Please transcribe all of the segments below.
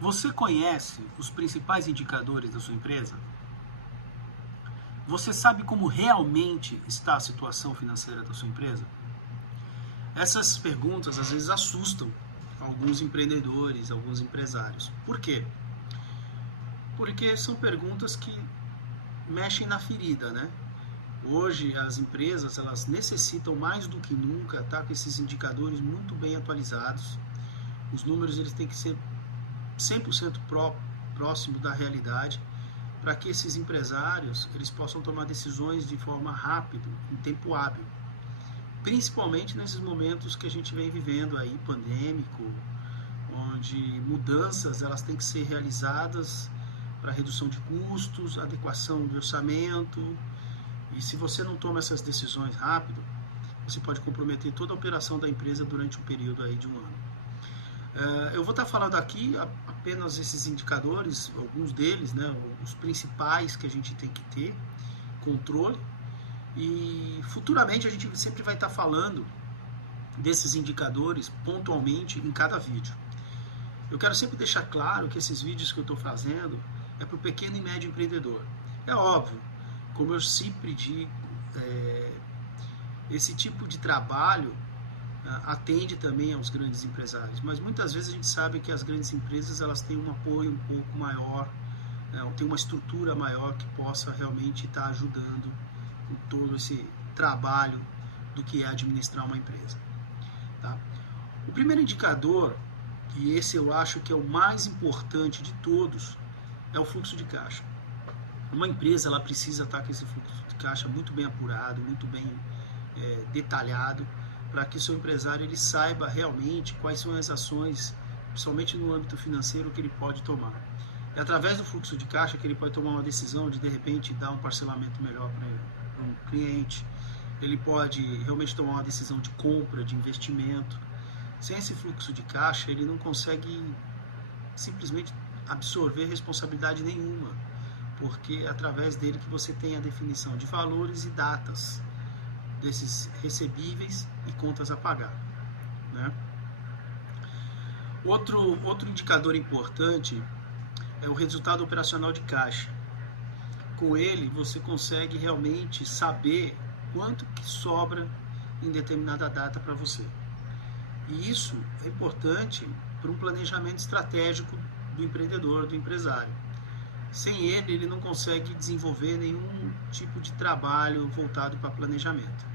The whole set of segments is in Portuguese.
Você conhece os principais indicadores da sua empresa? Você sabe como realmente está a situação financeira da sua empresa? Essas perguntas às vezes assustam alguns empreendedores, alguns empresários. Por quê? Porque são perguntas que mexem na ferida, né? Hoje as empresas elas necessitam mais do que nunca estar com esses indicadores muito bem atualizados. Os números eles têm que ser 100% próximo da realidade, para que esses empresários eles possam tomar decisões de forma rápida, em tempo hábil. Principalmente nesses momentos que a gente vem vivendo aí, pandêmico, onde mudanças elas têm que ser realizadas para redução de custos, adequação de orçamento, e se você não toma essas decisões rápido, você pode comprometer toda a operação da empresa durante um período aí de um ano. Eu vou estar falando aqui apenas esses indicadores, alguns deles, né, os principais que a gente tem que ter controle, e futuramente a gente sempre vai estar falando desses indicadores pontualmente em cada vídeo. Eu quero sempre deixar claro que esses vídeos que eu estou fazendo é para o pequeno e médio empreendedor. É óbvio, como eu sempre digo, esse tipo de trabalho atende também aos grandes empresários, mas muitas vezes a gente sabe que as grandes empresas elas têm um apoio um pouco maior, tem uma estrutura maior que possa realmente estar ajudando com todo esse trabalho do que é administrar uma empresa. Tá? O primeiro indicador, e esse eu acho que é o mais importante de todos, é o fluxo de caixa. Uma empresa ela precisa estar com esse fluxo de caixa muito bem apurado, muito bem detalhado, para que o seu empresário ele saiba realmente quais são as ações, principalmente no âmbito financeiro, que ele pode tomar. É através do fluxo de caixa que ele pode tomar uma decisão de repente, dar um parcelamento melhor para um cliente, ele pode realmente tomar uma decisão de compra, de investimento. Sem esse fluxo de caixa, ele não consegue simplesmente absorver responsabilidade nenhuma, porque é através dele que você tem a definição de valores e datas desses recebíveis e contas a pagar, né? Outro indicador importante é o resultado operacional de caixa. Com ele, você consegue realmente saber quanto que sobra em determinada data para você. E isso é importante para um planejamento estratégico do empreendedor, do empresário. Sem ele, ele não consegue desenvolver nenhum tipo de trabalho voltado para planejamento.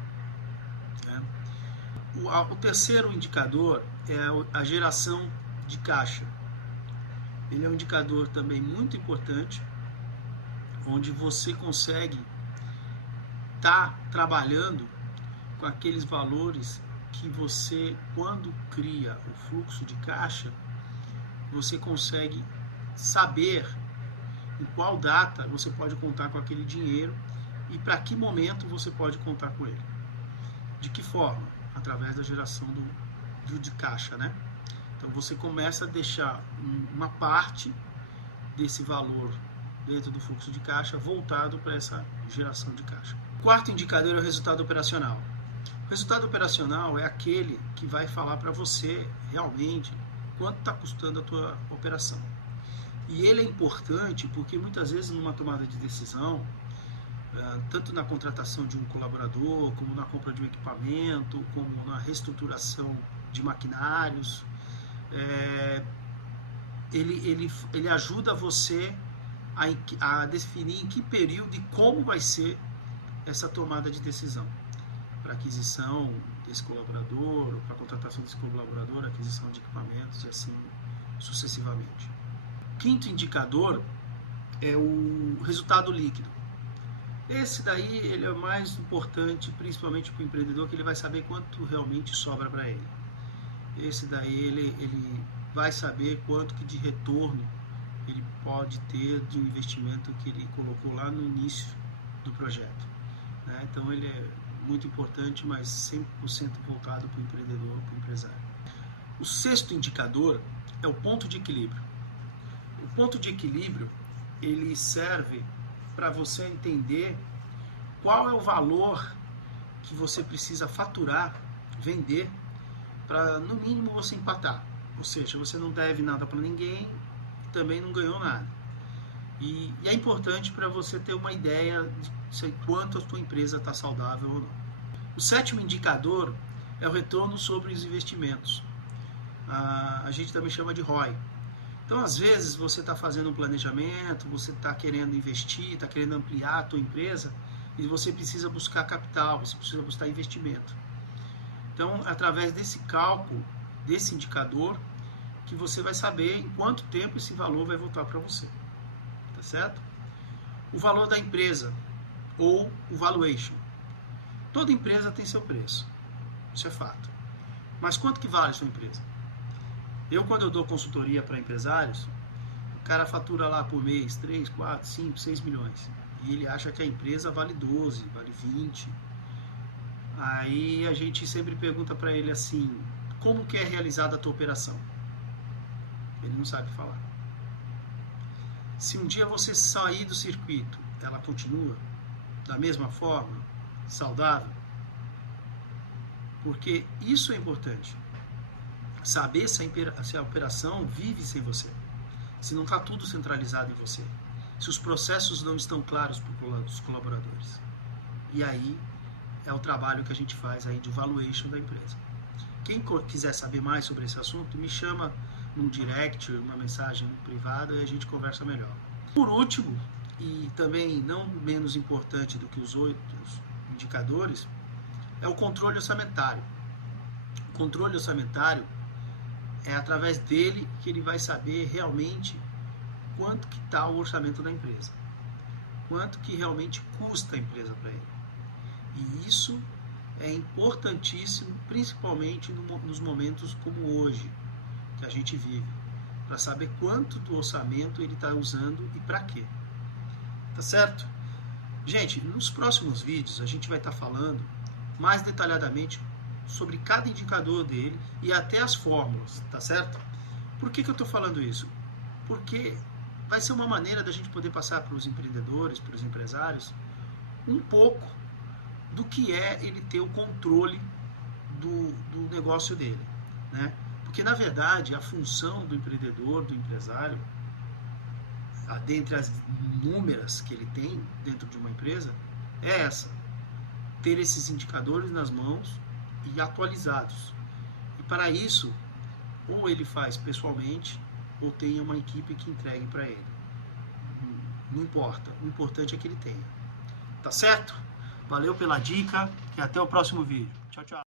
O terceiro indicador é a geração de caixa. Ele é um indicador também muito importante, onde você consegue estar trabalhando com aqueles valores que você, quando cria o fluxo de caixa, você consegue saber em qual data você pode contar com aquele dinheiro e para que momento você pode contar com ele. De que forma? Através da geração de caixa, né? Então você começa a deixar uma parte desse valor dentro do fluxo de caixa voltado para essa geração de caixa. O quarto indicador é o resultado operacional. O resultado operacional é aquele que vai falar para você realmente quanto está custando a tua operação. E ele é importante porque muitas vezes numa tomada de decisão, tanto na contratação de um colaborador, como na compra de um equipamento, como na reestruturação de maquinários, ele ajuda você a definir em que período e como vai ser essa tomada de decisão para aquisição desse colaborador, para contratação desse colaborador, aquisição de equipamentos e assim sucessivamente. O quinto indicador é o resultado líquido. Esse daí ele é o mais importante, principalmente para o empreendedor, que ele vai saber quanto realmente sobra para ele. Esse daí ele vai saber quanto que de retorno ele pode ter de um investimento que ele colocou lá no início do projeto, né? Então ele é muito importante, mas 100% voltado para o empreendedor, para o empresário. O sexto indicador é o ponto de equilíbrio. O ponto de equilíbrio ele serve para você entender qual é o valor que você precisa faturar, vender, para no mínimo você empatar. Ou seja, você não deve nada para ninguém também não ganhou nada. E é importante para você ter uma ideia de quanto a sua empresa está saudável ou não. O sétimo indicador é o retorno sobre os investimentos. A gente também chama de ROI. Então, às vezes, você está fazendo um planejamento, você está querendo investir, está querendo ampliar a sua empresa e você precisa buscar capital, você precisa buscar investimento. Então, através desse cálculo, desse indicador, que você vai saber em quanto tempo esse valor vai voltar para você. Tá certo? O valor da empresa, ou o valuation. Toda empresa tem seu preço. Isso é fato. Mas quanto que vale a sua empresa? Quando eu dou consultoria para empresários, o cara fatura lá por mês 3, 4, 5, 6 milhões. E ele acha que a empresa vale 12, vale 20. Aí a gente sempre pergunta para ele assim, como que é realizada a tua operação? Ele não sabe falar. Se um dia você sair do circuito, ela continua da mesma forma, saudável? Porque isso é importante. Saber se a operação vive sem você. Se não está tudo centralizado em você. Se os processos não estão claros para os colaboradores. E aí é o trabalho que a gente faz aí de valuation da empresa. Quem quiser saber mais sobre esse assunto, me chama num direct, uma mensagem privada e a gente conversa melhor. Por último, e também não menos importante do que os outros indicadores, é o controle orçamentário. O controle orçamentário é através dele que ele vai saber realmente quanto que está o orçamento da empresa. Quanto que realmente custa a empresa para ele. E isso é importantíssimo, principalmente nos momentos como hoje, que a gente vive, para saber quanto do orçamento ele está usando e para quê. Tá certo? Gente, nos próximos vídeos a gente vai estar falando mais detalhadamente sobre cada indicador dele e até as fórmulas, tá certo? Por que eu estou falando isso? Porque vai ser uma maneira da gente poder passar para os empreendedores, para os empresários, um pouco do que é ele ter o controle do negócio dele, né? Porque, na verdade, a função do empreendedor, do empresário, dentre as inúmeras que ele tem dentro de uma empresa, é essa: ter esses indicadores nas mãos e atualizados. E para isso, ou ele faz pessoalmente, ou tenha uma equipe que entregue para ele. Não importa, o importante é que ele tenha. Tá certo? Valeu pela dica e até o próximo vídeo. Tchau, tchau.